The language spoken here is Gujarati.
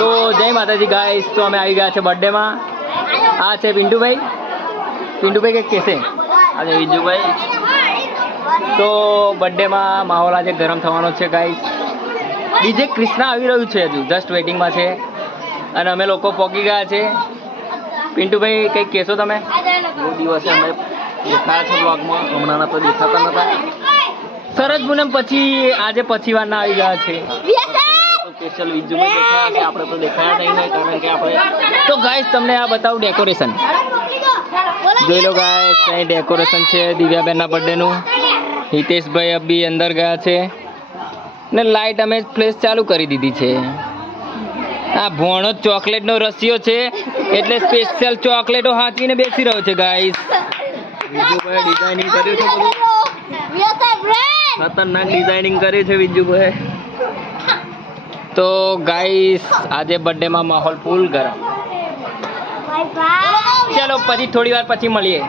તો જય માતાજી ગાઈસ, તો અમે આવી ગયા છે બર્થડેમાં. આ છે પિન્ટુભાઈ. પિન્ટુભાઈ કંઈક કહેશે આજે વિજુભાઈ. તો બર્થડેમાં માહોલ આજે ગરમ થવાનો છે ગાઈસ. ડીજે ક્રિષ્ના આવી રહ્યું છે, હજુ જસ્ટ વેટિંગમાં છે અને અમે લોકો પહોંચી ગયા છે. પિન્ટુભાઈ કંઈક કહેશો તમે? બહુ દિવસે અમે દેખાયા છે બ્લોગમાં, હમણાં તો દેખાતા નતા. સરસ પૂનમ પછી આજે પછી વાર ના આવી ગયા છે. સ્પેશિયલ વિજુભાઈ દેખાયા છે, આપણે તો દેખાયા નહીં ને, કારણ કે આપણે તો ગાઈસ તમને આ બતાવું ડેકોરેશન. જોઈ લો ગાઈસ, અહીં ડેકોરેશન છે દિવ્યાબેનના બર્થડેનું. હિતેશભાઈ અબી અંદર ગયા છે ને લાઈટ અમે ફ્લેશ ચાલુ કરી દીધી છે. આ ભોણો ચોકલેટનો રસિયો છે એટલે સ્પેશિયલ ચોકલેટો હાથવીને બેસી રહ્યો છે ગાઈસ. વિજુભાઈ ડિઝાઇનિંગ કર્યું છે બધું, ખતરનાક ડિઝાઇનિંગ કરી છે વિજુભાઈ. તો ગાઈસ આજે બર્થડેમાં માહોલ ફૂલ ગરમ. ચલો પછી થોડી વાર પછી મળીએ.